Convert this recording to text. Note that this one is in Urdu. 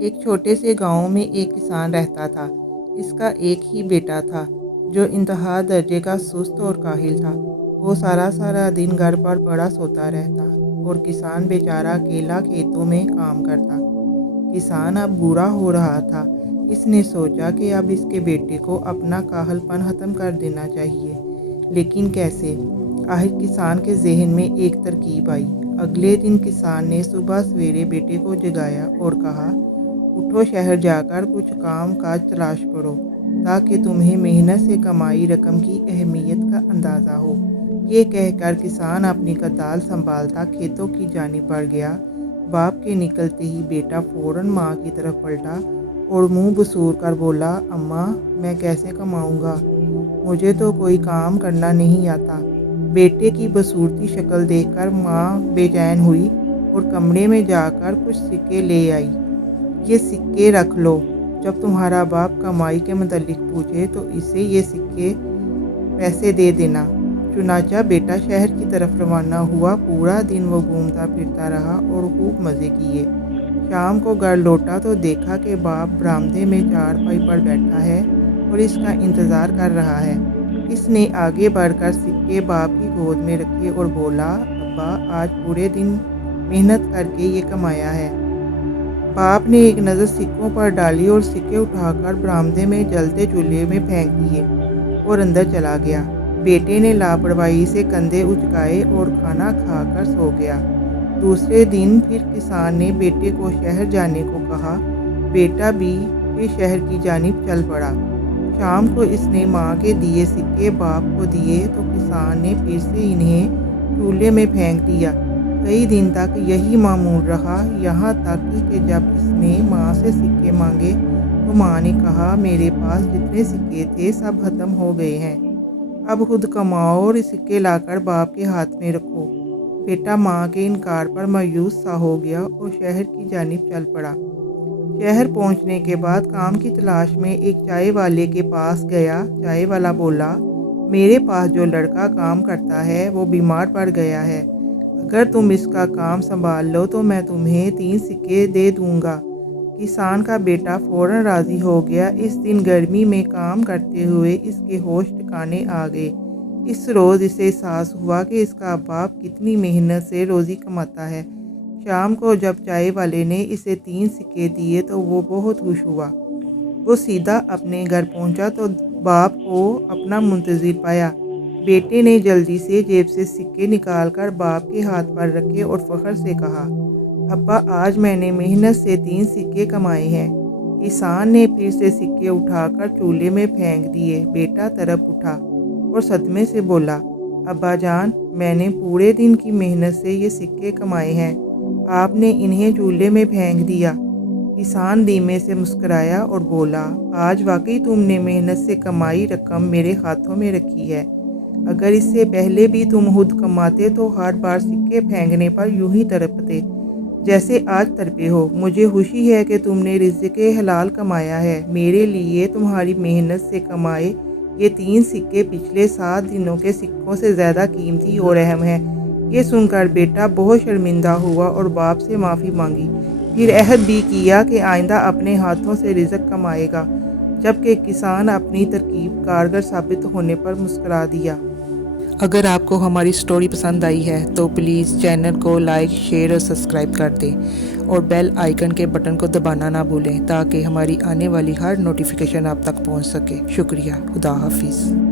ایک چھوٹے سے گاؤں میں ایک کسان رہتا تھا۔ اس کا ایک ہی بیٹا تھا جو انتہا درجے کا سست اور کاہل تھا۔ وہ سارا دن گھر پر پڑا سوتا رہتا اور کسان بیچارہ اکیلا کھیتوں میں کام کرتا۔ کسان اب بوڑھا ہو رہا تھا۔ اس نے سوچا کہ اب اس کے بیٹے کو اپنا کاہل پن ختم کر دینا چاہیے، لیکن کیسے؟ آخر کسان کے ذہن میں ایک ترکیب آئی۔ اگلے دن کسان نے صبح سویرے بیٹے کو جگایا اور کہا، اٹھو، شہر جا کر کچھ کام کاج تلاش کرو تاکہ تمہیں محنت سے کمائی رقم کی اہمیت کا اندازہ ہو۔ یہ کہہ کر کسان اپنی کدال سنبھالتا کھیتوں کی جانب بڑھ گیا۔ باپ کے نکلتے ہی بیٹا فوراً ماں کی طرف پلٹا اور منہ بسور کر بولا، اماں، میں کیسے کماؤں گا؟ مجھے تو کوئی کام کرنا نہیں آتا۔ بیٹے کی بصورتی شکل دیکھ کر ماں بے چین ہوئی اور کمرے میں جا کر کچھ سکے لے آئی۔ یہ سکے رکھ لو، جب تمہارا باپ کمائی کے متعلق پوچھے تو اسے یہ سکے پیسے دے دینا۔ چنانچہ بیٹا شہر کی طرف روانہ ہوا۔ پورا دن وہ گھومتا پھرتا رہا اور خوب مزے کیے۔ شام کو گھر لوٹا تو دیکھا کہ باپ برآمدے میں چارپائی پر بیٹھا ہے اور اس کا انتظار کر رہا ہے۔ اس نے آگے بڑھ کر سکے باپ کی گود میں رکھے اور بولا، ابا، آج پورے دن محنت کر کے یہ کمایا ہے۔ باپ نے ایک نظر سکوں پر ڈالی اور سکے اٹھا کر برآمدے میں جلتے چولہے میں پھینک دیے اور اندر چلا گیا۔ بیٹے نے لاپرواہی سے کندھے اچکائے اور کھانا کھا کر سو گیا۔ دوسرے دن پھر کسان نے بیٹے کو شہر جانے کو کہا۔ بیٹا بھی پھر شہر کی جانب چل پڑا۔ شام کو اس نے ماں کے دیے سکے باپ کو دیے تو کسان نے پھر سے انہیں چولہے میں پھینک دیا۔ کئی دن تک یہی معمول رہا، یہاں تک کہ جب اس نے ماں سے سکے مانگے تو ماں نے کہا، میرے پاس جتنے سکے تھے سب ختم ہو گئے ہیں، اب خود کماؤ اور سکے لا کر باپ کے ہاتھ میں رکھو۔ بیٹا ماں کے انکار پر مایوس سا ہو گیا اور شہر کی جانب چل پڑا۔ شہر پہنچنے کے بعد کام کی تلاش میں ایک چائے والے کے پاس گیا۔ چائے والا بولا، میرے پاس جو لڑکا کام کرتا ہے وہ بیمار پڑ گیا ہے، اگر تم اس کا کام سنبھال لو تو میں تمہیں 3 سکے دے دوں گا۔ کسان کا بیٹا فوراً راضی ہو گیا۔ اس دن گرمی میں کام کرتے ہوئے اس کے ہوش ٹھکانے آ گئے۔ اس روز اسے احساس ہوا کہ اس کا باپ کتنی محنت سے روزی کماتا ہے۔ شام کو جب چائے والے نے اسے 3 سکے دیے تو وہ بہت خوش ہوا۔ وہ سیدھا اپنے گھر پہنچا تو باپ کو اپنا منتظر پایا۔ بیٹے نے جلدی سے جیب سے سکے نکال کر باپ کے ہاتھ پر رکھے اور فخر سے کہا، ابا، آج میں نے محنت سے 3 سکے کمائے ہیں۔ کسان نے پھر سے سکے اٹھا کر چولہے میں پھینک دیے۔ بیٹا تڑپ اٹھا اور صدمے سے بولا، ابا جان، میں نے پورے دن کی محنت سے یہ سکے کمائے ہیں، آپ نے انہیں چولہے میں پھینک دیا۔ کسان دھیمے سے مسکرایا اور بولا، آج واقعی تم نے محنت سے کمائی رقم میرے ہاتھوں میں رکھی ہے، اگر اس سے پہلے بھی تم خود کماتے تو ہر بار سکے پھینکنے پر یوں ہی تڑپتے جیسے آج تڑپے ہو۔ مجھے خوشی ہے کہ تم نے رزق حلال کمایا ہے۔ میرے لیے تمہاری محنت سے کمائے یہ 3 سکے پچھلے 7 دنوں کے سکوں سے زیادہ قیمتی اور اہم ہیں۔ یہ سن کر بیٹا بہت شرمندہ ہوا اور باپ سے معافی مانگی، پھر عہد بھی کیا کہ آئندہ اپنے ہاتھوں سے رزق کمائے گا، جبکہ کسان اپنی ترکیب کارگر ثابت ہونے پر مسکرا دیا۔ اگر آپ کو ہماری سٹوری پسند آئی ہے تو پلیز چینل کو لائک، شیئر اور سبسکرائب کر دیں اور بیل آئیکن کے بٹن کو دبانا نہ بھولیں تاکہ ہماری آنے والی ہر نوٹیفیکیشن آپ تک پہنچ سکے۔ شکریہ۔ خدا حافظ۔